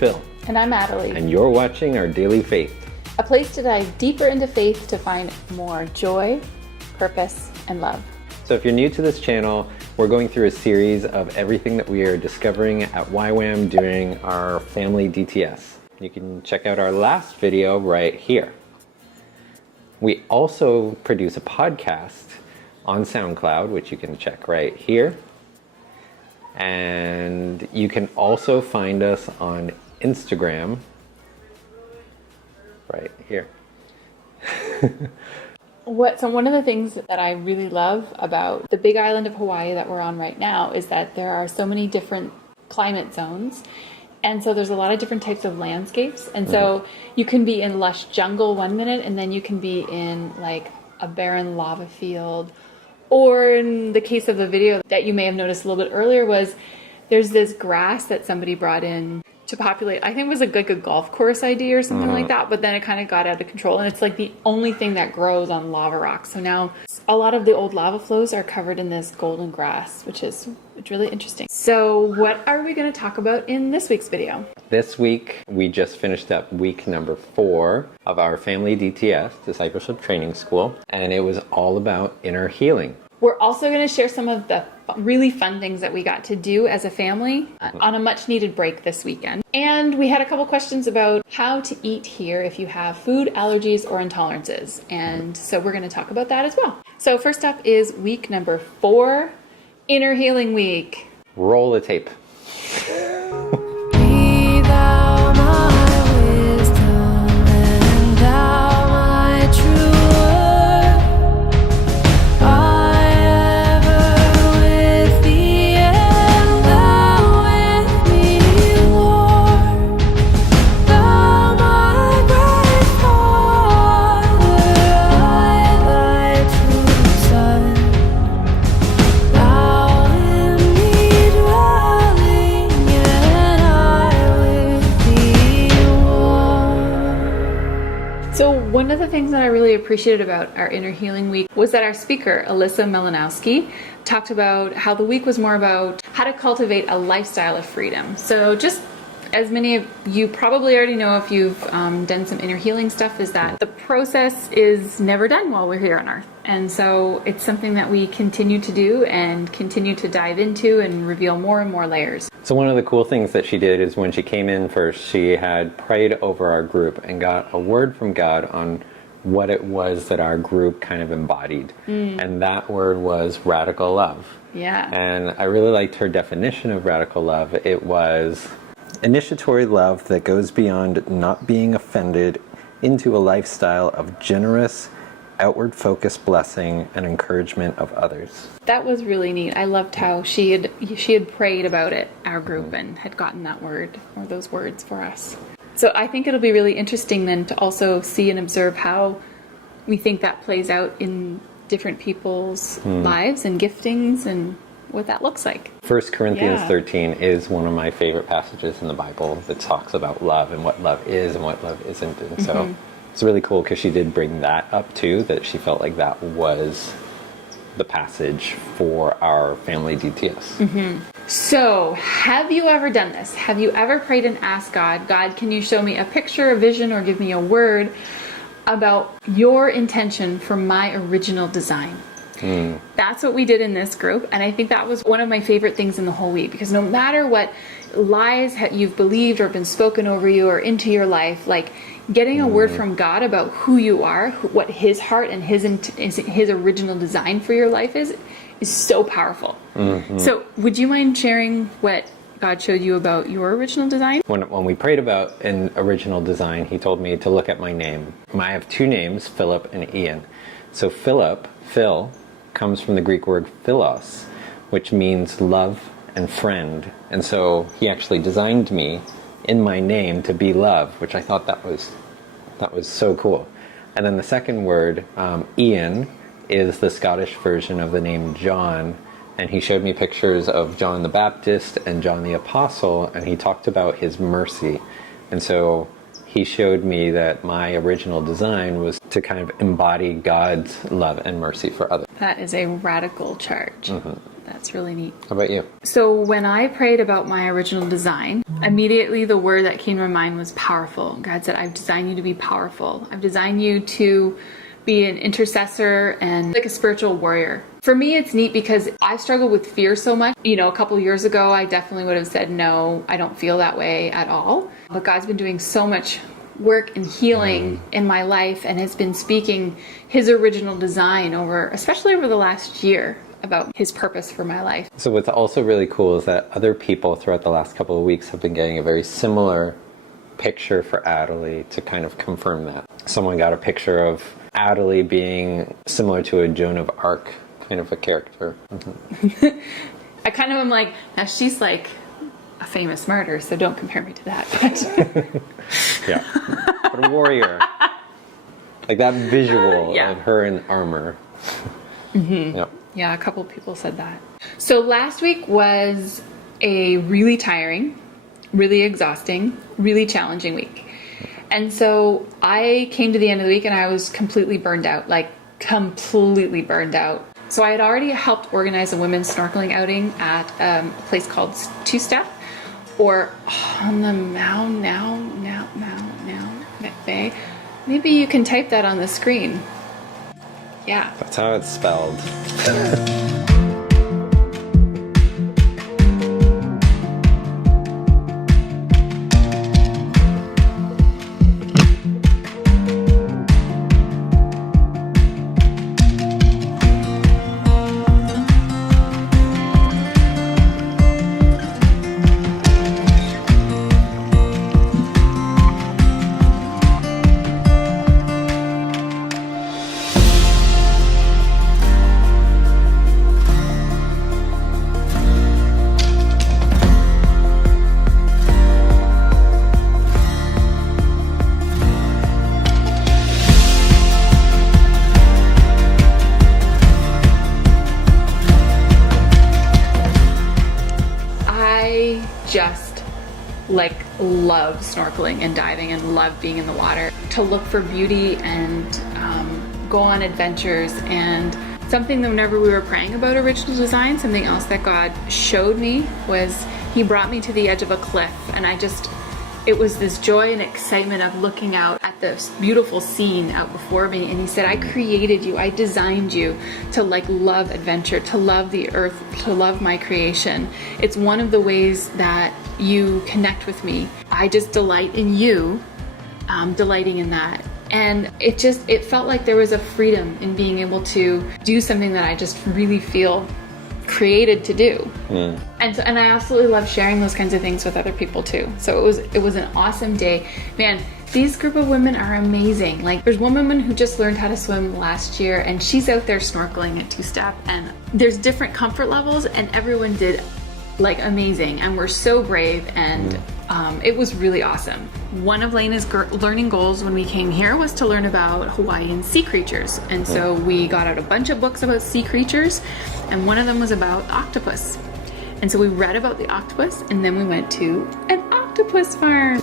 Phil. And I'm Natalie. And you're watching Our Daily Faith. A place to dive deeper into faith to find more joy, purpose, and love. So if you're new to this channel, we're going through a series of everything that we are discovering at YWAM during our Family DTS. You can check out our last video right here. We also produce a podcast on SoundCloud, which you can check right here. And you can also find us on Instagram right here. So one of the things that I really love about the big island of Hawaii that we're on right now is that there are so many different climate zones. And so there's a lot of different types of landscapes. And so you can be in lush jungle one minute, and then you can be in like a barren lava field. Or in the case of the video that you may have noticed a little bit earlier was there's this grass that somebody brought in to populate. I think it was like a golf course idea or something like that, but then it kind of got out of control, and it's like the only thing that grows on lava rocks. So now a lot of the old lava flows are covered in this golden grass, which is really interesting. So what are we going to talk about in this week's video? This week, we just finished up week number 4 of our Family DTS, Discipleship Training School, and it was all about inner healing. We're also going to share some of the really fun things that we got to do as a family on a much needed break this weekend. And we had a couple questions about how to eat here if you have food allergies or intolerances. And so we're going to talk about that as well. So first up is week number 4, Inner Healing Week. Roll the tape. One of the things that I really appreciated about our Inner Healing Week was that our speaker, Alyssa Melanowski, talked about how the week was more about how to cultivate a lifestyle of freedom. So just as many of you probably already know if you've done some inner healing stuff, is that the process is never done while we're here on Earth. And so it's something that we continue to do and continue to dive into and reveal more and more layers. So one of the cool things that she did is when she came in first, she had prayed over our group and got a word from God on what it was that our group kind of embodied. And that word was radical love. Yeah. And I really liked her definition of radical love. It was initiatory love that goes beyond not being offended into a lifestyle of generous, outward-focused blessing and encouragement of others. That was really neat. I loved how she had prayed about it, our group, and had gotten that word or those words for us. So I think it'll be really interesting then to also see and observe how we think that plays out in different people's lives and giftings and what that looks like. 1 Corinthians 13 is one of my favorite passages in the Bible that talks about love and what love is and what love isn't. And so it's really cool because she did bring that up too, that she felt like that was the passage for our Family DTS. So have you ever done this? Have you ever prayed and asked God, can you show me a picture, a vision, or give me a word about your intention for my original design? That's what we did in this group, and I think that was one of my favorite things in the whole week, because no matter what lies you've believed or been spoken over you or into your life, like getting a word from God about who you are, what His heart and His original design for your life is so powerful. So would you mind sharing what God showed you about your original design? When we prayed about an original design, He told me to look at my name. I have 2 names, Philip and Ian. So Phil, comes from the Greek word philos, which means love and friend. And so He actually designed me in my name to be love, which I thought that was so cool. And then the second word, Ian, is the Scottish version of the name John. And he showed me pictures of John the Baptist and John the Apostle, and he talked about his mercy. And so he showed me that my original design was to kind of embody God's love and mercy for others. That is a radical charge. That's really neat. How about you? So when I prayed about my original design, immediately the word that came to my mind was powerful. God said, I've designed you to be powerful. I've designed you to be an intercessor and like a spiritual warrior. For me, it's neat because I struggle with fear so much. You know, a couple of years ago, I definitely would have said, no, I don't feel that way at all. But God's been doing so much work and healing in my life and has been speaking his original design especially over the last year, about his purpose for my life. So what's also really cool is that other people throughout the last couple of weeks have been getting a very similar picture for Adelie to kind of confirm that. Someone got a picture of Adelie being similar to a Joan of Arc kind of a character. I kind of am like, now she's like a famous martyr, so don't compare me to that. Yeah. But a warrior. Like that visual Yeah. of her in armor. Yep. Yeah, a couple people said that. So last week was a really tiring, really exhausting, really challenging week. And so I came to the end of the week and I was completely burned out, like completely burned out. So I had already helped organize a women's snorkeling outing at a place called Two Step, or on the Bay. Maybe you can type that on the screen. Yeah. That's how it's spelled. Just like love snorkeling and diving and love being in the water, to look for beauty and go on adventures. And something that whenever we were praying about original design, something else that God showed me was he brought me to the edge of a cliff, and it was this joy and excitement of looking out at this beautiful scene out before me. And he said, I created you, I designed you to like love adventure, to love the earth, to love my creation. It's one of the ways that you connect with me. I just delight in you, delighting in that. And it felt like there was a freedom in being able to do something that I just really feel created to do. And I absolutely love sharing those kinds of things with other people too. So it was an awesome day. Man, these group of women are amazing. Like, there's one woman who just learned how to swim last year, and she's out there snorkeling at Two Step, and there's different comfort levels, and everyone did like amazing and were so brave, and it was really awesome. One of Lena's learning goals when we came here was to learn about Hawaiian sea creatures, and so we got out a bunch of books about sea creatures, and one of them was about octopus. And so we read about the octopus, and then we went to an octopus farm.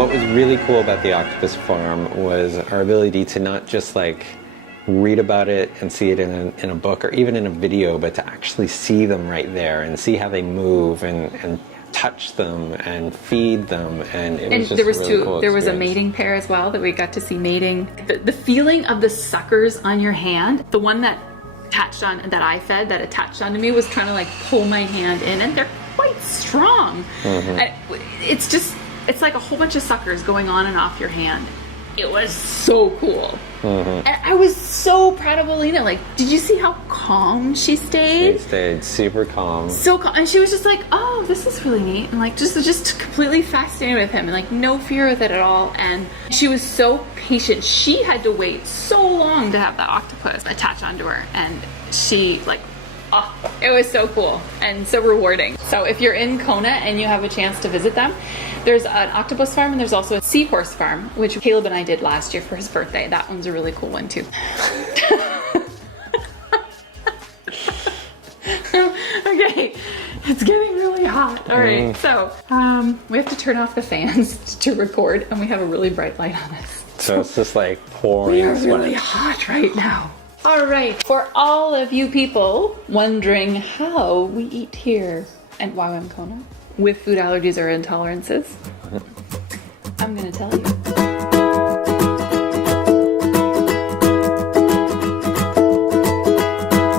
what was really cool about the Octopus Farm was our ability to not just like read about it and see it in a book or even in a video, but to actually see them right there and see how they move and touch them and feed them, and it was just there was a really cool there was a experience. mating pair as well that we got to see mating. The feeling of the suckers on your hand, the one that I fed that attached onto me was trying to like pull my hand in, and they're quite strong. And it's like a whole bunch of suckers going on and off your hand. It was so cool. And I was so proud of Alina. Like, did you see how calm she stayed? She stayed super calm. So calm. And she was just like, oh, this is really neat. And like, just completely fascinated with him and like no fear with it at all. And she was so patient. She had to wait so long to have that octopus attach onto her. And she like, oh, it was so cool and so rewarding. So if you're in Kona and you have a chance to visit them, there's an octopus farm and there's also a seahorse farm, which Caleb and I did last year for his birthday. That one's a really cool one too. Okay, it's getting really hot. All right, so we have to turn off the fans to record, and we have a really bright light on us. So it's just like pouring. We are sweat. really hot right now. All right, for all of you people wondering how we eat here at YWAM Kona with food allergies or intolerances, I'm gonna tell you.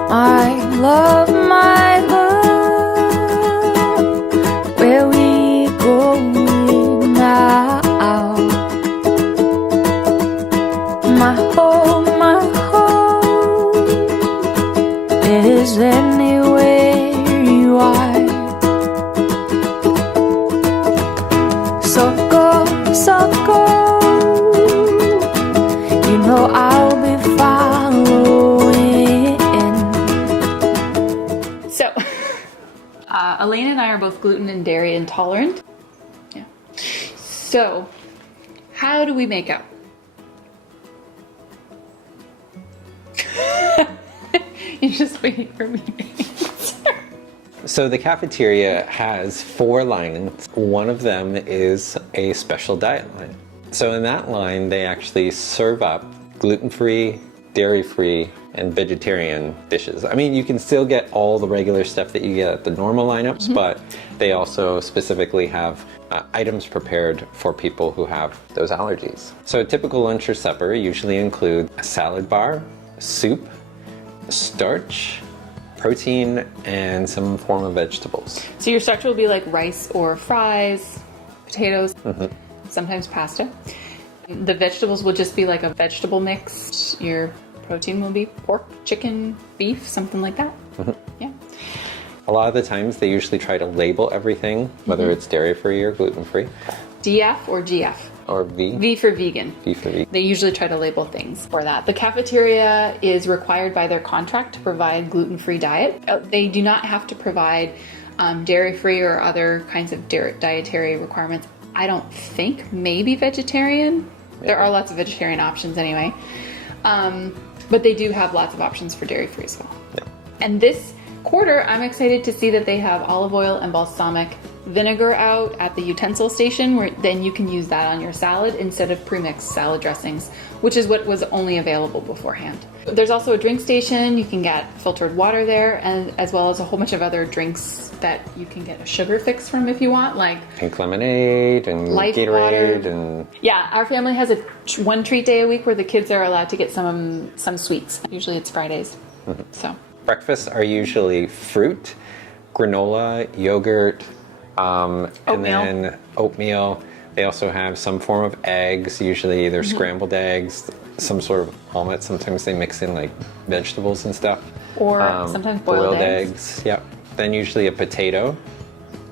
My love, where we going now? My home is anywhere you are. So go, you know I'll be following. So, Elaine and I are both gluten and dairy intolerant. Yeah. So, how do we make out? You're just waiting for me to answer. So the cafeteria has 4 lines. One of them is a special diet line. So in that line, they actually serve up gluten-free, dairy-free, and vegetarian dishes. I mean, you can still get all the regular stuff that you get at the normal lineups, but they also specifically have items prepared for people who have those allergies. So a typical lunch or supper usually include a salad bar, soup, starch, protein, and some form of vegetables. So your starch will be like rice or fries, potatoes, sometimes pasta. The vegetables will just be like a vegetable mix. Your protein will be pork, chicken, beef, something like that. Yeah. A lot of the times they usually try to label everything, whether it's dairy-free or gluten-free. DF or GF? Or V. V for vegan. V for vegan. They usually try to label things for that. The cafeteria is required by their contract to provide gluten-free diet. They do not have to provide dairy-free or other kinds of dietary requirements. I don't think. Maybe vegetarian. Maybe. There are lots of vegetarian options anyway. But they do have lots of options for dairy-free as well. Yeah. And this quarter, I'm excited to see that they have olive oil and balsamic vinegar out at the utensil station, where then you can use that on your salad instead of premixed salad dressings, which is what was only available beforehand. There's also a drink station. You can get filtered water there, and as well as a whole bunch of other drinks that you can get a sugar fix from if you want, like pink lemonade and Life Gatorade water. and yeah. Our family has one treat day a week where the kids are allowed to get some sweets. Usually it's Fridays. So breakfasts are usually fruit, granola, yogurt, and then oatmeal. They also have some form of eggs, usually either scrambled eggs, some sort of omelet. Sometimes they mix in like vegetables and stuff. Or sometimes boiled eggs. Yep. Then usually a potato.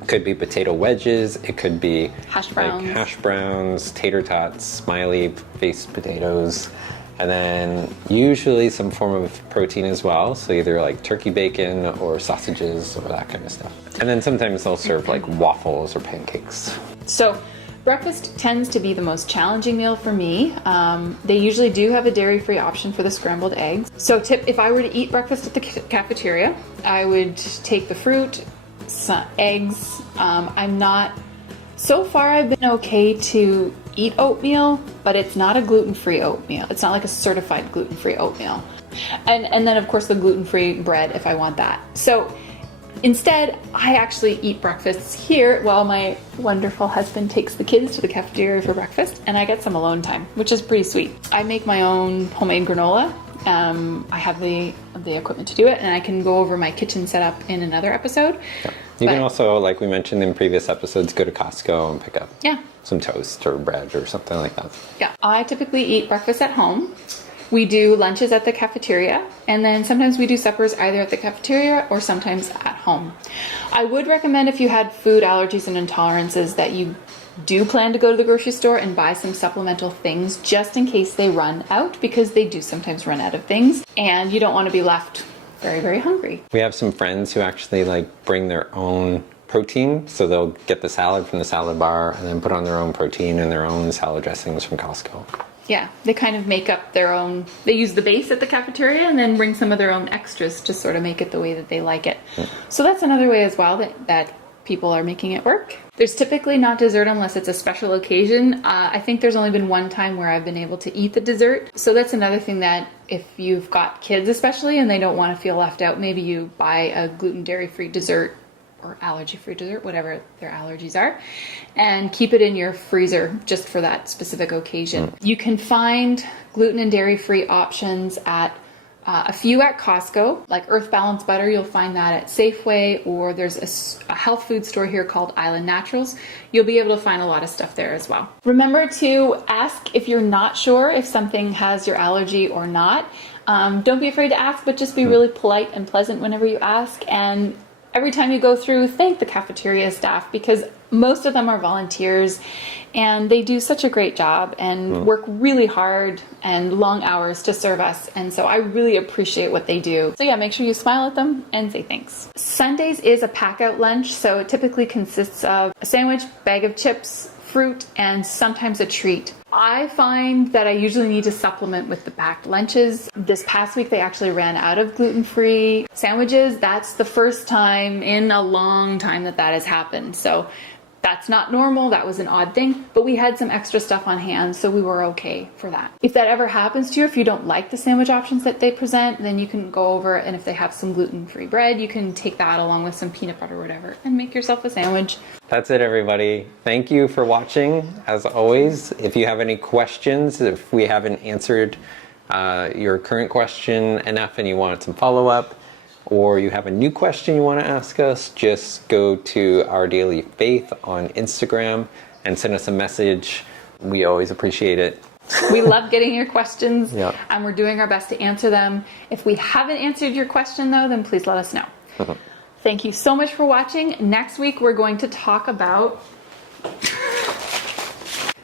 Could be potato wedges. It could be hash browns, like hash browns, tater tots, smiley face potatoes. And then usually some form of protein as well. So either like turkey bacon or sausages or that kind of stuff. And then sometimes they'll serve like waffles or pancakes. So breakfast tends to be the most challenging meal for me. They usually do have a dairy-free option for the scrambled eggs. So if I were to eat breakfast at the cafeteria, I would take the fruit, some eggs. I'm not So far I've been okay to eat oatmeal, but it's not a gluten-free oatmeal. It's not like a certified gluten-free oatmeal. And then of course the gluten-free bread if I want that. So instead, I actually eat breakfasts here while my wonderful husband takes the kids to the cafeteria for breakfast, and I get some alone time, which is pretty sweet. I make my own homemade granola. I have the equipment to do it, and I can go over my kitchen setup in another episode. Yeah. You can also, like we mentioned in previous episodes, go to Costco and pick up some toast or bread or something like that. Yeah, I typically eat breakfast at home. We do lunches at the cafeteria, and then sometimes we do suppers either at the cafeteria or sometimes at home. I would recommend if you had food allergies and intolerances that you do plan to go to the grocery store and buy some supplemental things just in case they run out, because they do sometimes run out of things and you don't want to be left very, very hungry. We have some friends who actually like bring their own protein, so they'll get the salad from the salad bar and then put on their own protein and their own salad dressings from Costco. Yeah, they kind of make up their own, they use the base at the cafeteria and then bring some of their own extras to sort of make it the way that they like it. So that's another way as well that people are making it work. There's typically not dessert unless it's a special occasion. I think there's only been one time where I've been able to eat the dessert. So that's another thing, that if you've got kids especially and they don't want to feel left out, maybe you buy a gluten dairy-free dessert or allergy-free dessert, whatever their allergies are, and keep it in your freezer just for that specific occasion. You can find gluten and dairy-free options at a few at Costco, like Earth Balance Butter. You'll find that at Safeway, or there's a health food store here called Island Naturals. You'll be able to find a lot of stuff there as well. Remember to ask if you're not sure if something has your allergy or not. Don't be afraid to ask, but just be really polite and pleasant whenever you ask. And every time you go through, thank the cafeteria staff, because most of them are volunteers and they do such a great job and work really hard and long hours to serve us. And so I really appreciate what they do. So yeah, make sure you smile at them and say thanks. Sundays is a pack-out lunch, so it typically consists of a sandwich, bag of chips, fruit, and sometimes a treat. I find that I usually need to supplement with the packed lunches. This past week they actually ran out of gluten-free sandwiches. That's the first time in a long time that has happened. So that's not normal. That was an odd thing, but we had some extra stuff on hand, so we were okay for that. If that ever happens to you, if you don't like the sandwich options that they present, then you can go over, and if they have some gluten-free bread, you can take that along with some peanut butter or whatever and make yourself a sandwich. That's it, everybody. Thank you for watching. As always, if you have any questions, if we haven't answered your current question enough and you want some follow-up, or you have a new question you want to ask us, just go to Our Daily Faith on Instagram and send us a message. We always appreciate it. We love getting your questions, Yeah. and we're doing our best to answer them. If we haven't answered your question, though, then please let us know. Thank you so much for watching. Next week, we're going to talk about...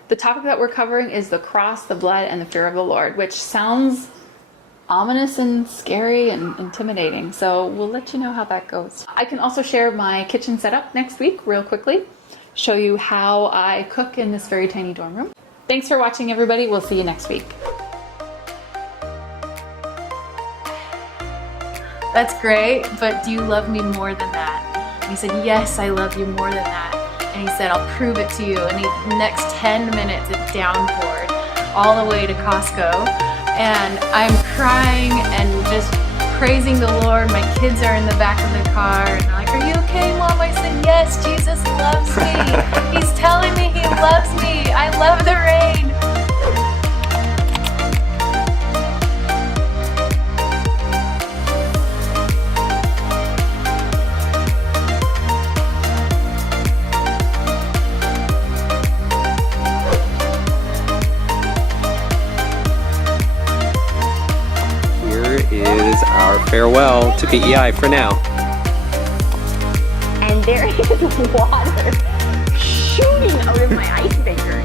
The topic that we're covering is the cross, the blood, and the fear of the Lord, which sounds ominous and scary and intimidating. So we'll let you know how that goes. I can also share my kitchen setup next week real quickly, show you how I cook in this very tiny dorm room. Thanks for watching, everybody. We'll see you next week. That's great, but do you love me more than that? And he said, yes, I love you more than that. And he said, I'll prove it to you. And the next 10 minutes, it downpoured all the way to Costco. And I'm crying and just praising the Lord. My kids are in the back of the car and they're like, are you okay, Mom? I said, yes, Jesus loves me. He's telling me he loves me. I love the rain. Is our farewell to PEI for now. And there is water shooting out of my ice maker.